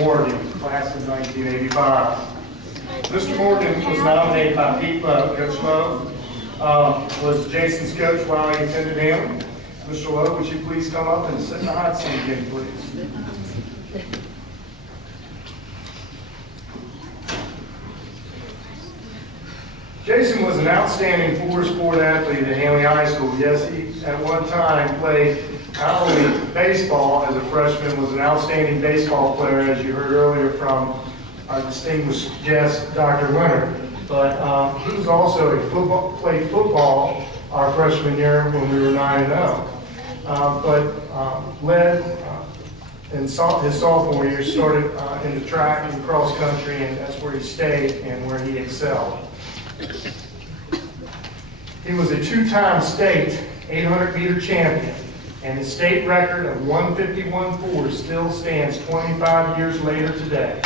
Morgan, class of 1985. Mr. Morgan was nominated by Coach Lowe, was Jason's coach while he attended him. Mr. Lowe, would you please come up and sit in the hot seat again, please? Jason was an outstanding four-sport athlete at Hanley High School. Yes, he at one time played not only baseball as a freshman, was an outstanding baseball player, as you heard earlier from our distinguished guest, Dr. Leonard. But he was also played football our freshman year when we were 9-0. Led in his sophomore year, started into track and cross country, and that's where he stayed and where he excelled. He was a two-time state 800-meter champion, and his state record of 151.4 still stands 25 years later today. In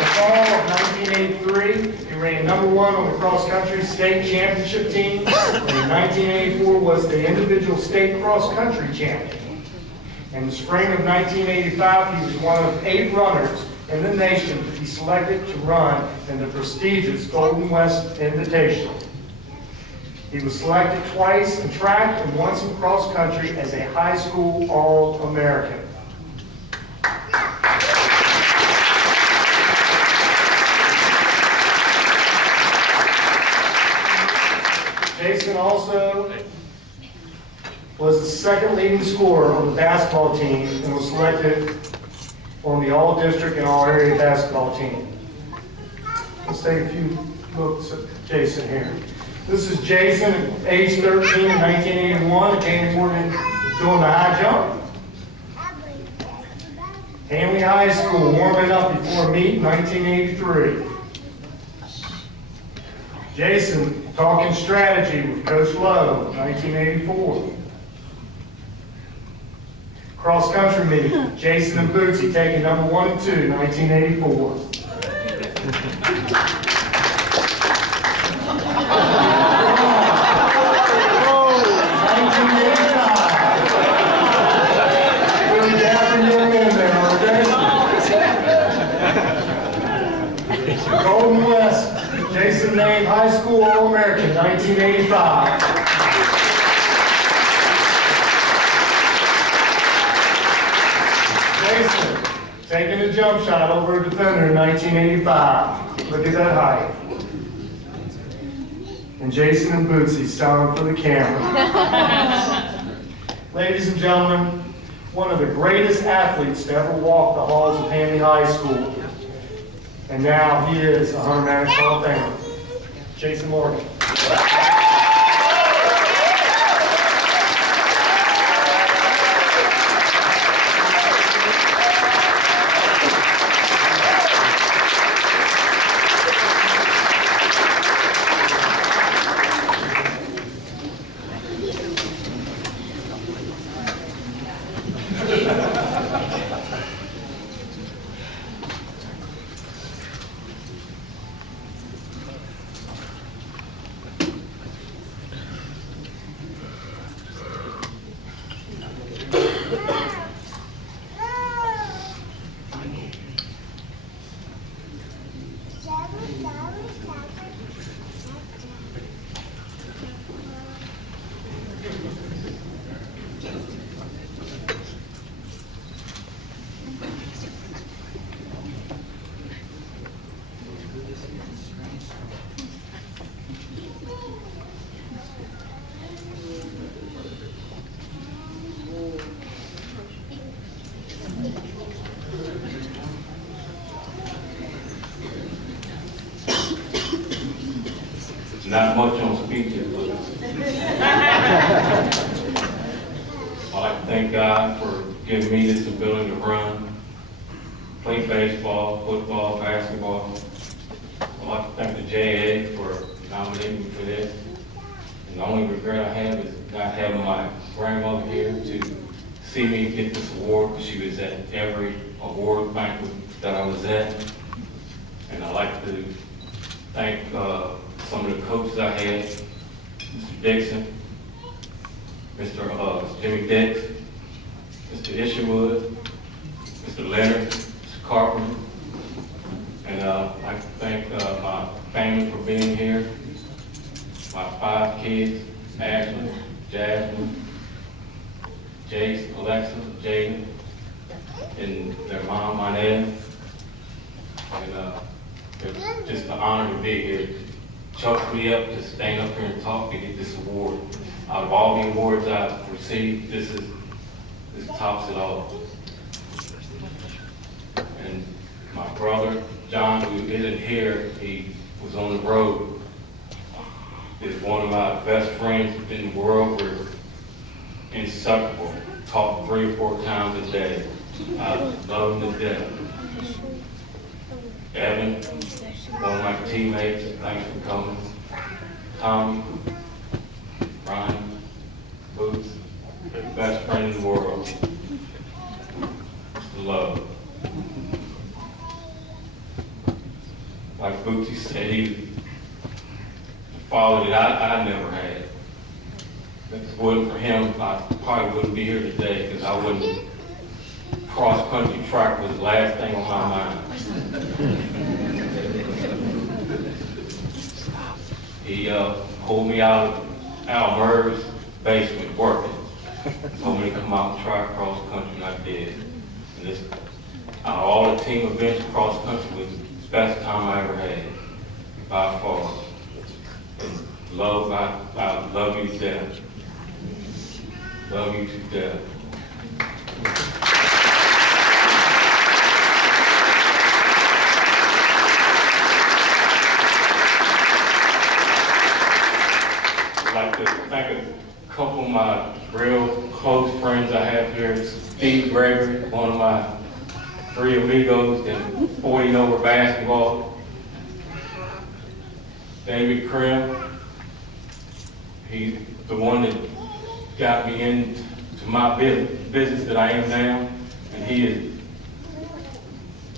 the fall of 1983, he ran #1 on the cross-country state championship team, and in 1984 was the individual state cross-country champion. In the spring of 1985, he was one of 8 runners in the nation to be selected to run in the prestigious Golden West Invitational. He was selected twice in track and once in cross country as a high school All-American. Jason also was the second leading scorer on the basketball team and was selected on the all-district and all-area basketball team. Let's take a few looks at Jason here. This is Jason, age 13 in 1981, came Morgan doing the high jump. Hanley High School, warming up before meet, 1983. Jason, talking strategy with Coach Lowe, 1984. Cross-country meet, Jason and Bootsy taking #1 and 2, 1984. Really dapping young men there, okay? Golden West, Jason named High School All-American, 1985. Jason, taking a jump shot over a defender in 1985. Look at that height. And Jason and Bootsy styling for the camera. Ladies and gentlemen, one of the greatest athletes to ever walk the halls of Hanley High School. And now he is a Hunter Maddex Hall of Famer, Jason Morgan. Not much on speeches, but I'd like to thank God for giving me this ability to run, play baseball, football, basketball. I'd like to thank the JA for nominating me for this. And the only regret I have is not having my grandmother here to see me get this award, because she was at every award banquet that I was at. And I'd like to thank some of the coaches I had Dixon, Mr. Jimmy Dix, Mr. Isherwood, Mr. Leonard, Mr. Carpenter, and I'd like to thank my family for being here, my 5 kids, Ashley, Jasmine, Jace, Alexa, Jaden, and their mom, Inez. And it's just an honor to be here. Choked me up to stand up here and talk to get this award. Out of all the awards I've received, this tops it all. And my brother, John, who isn't here, he was on the road, is one of my best friends in the world. We're inseparable. Talk 3 or 4 times a day. I love him to death. Evan, one of my teammates, thanks for coming. Tommy, Ryan, Boots, best friend in the world. Love. Like Bootsy said, he's the father that I never had. If it wasn't for him, I probably wouldn't be here today, because I wouldn't. Cross-country track was the last thing on my mind. He pulled me out of Al Murray's basement working. Told me to come out and try cross-country, and I did. And this, out of all the team events, cross-country was the best time I ever had, by far. And love, I love you to death. Love you to death. I'd like to thank a couple of my real close friends I have here. Steve Gregory, one of my 3 amigos in 40 over basketball. David Krim, he's the one that got me into my business that I am now, and he is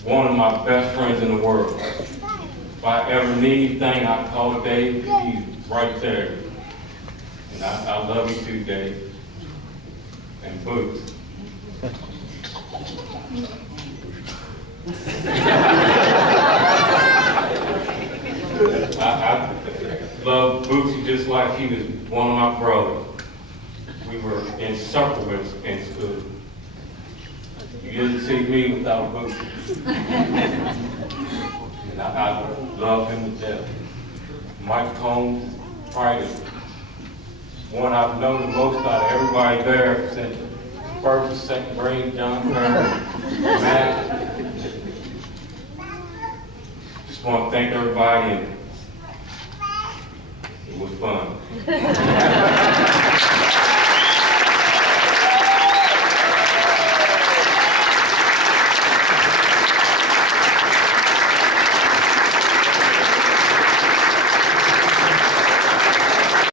one of my best friends in the world. If I ever need anything, I call Dave, he's right there. And I love you too, Dave. And Boots. I love Bootsy just like he was one of my brothers. We were inseparable in school. You didn't see me without Bootsy. And I love him to death. Mike Combs, probably the one I've known the most out of everybody there since first and 2nd grade. John Kerr, Matt. Just want to thank everybody, and it was fun.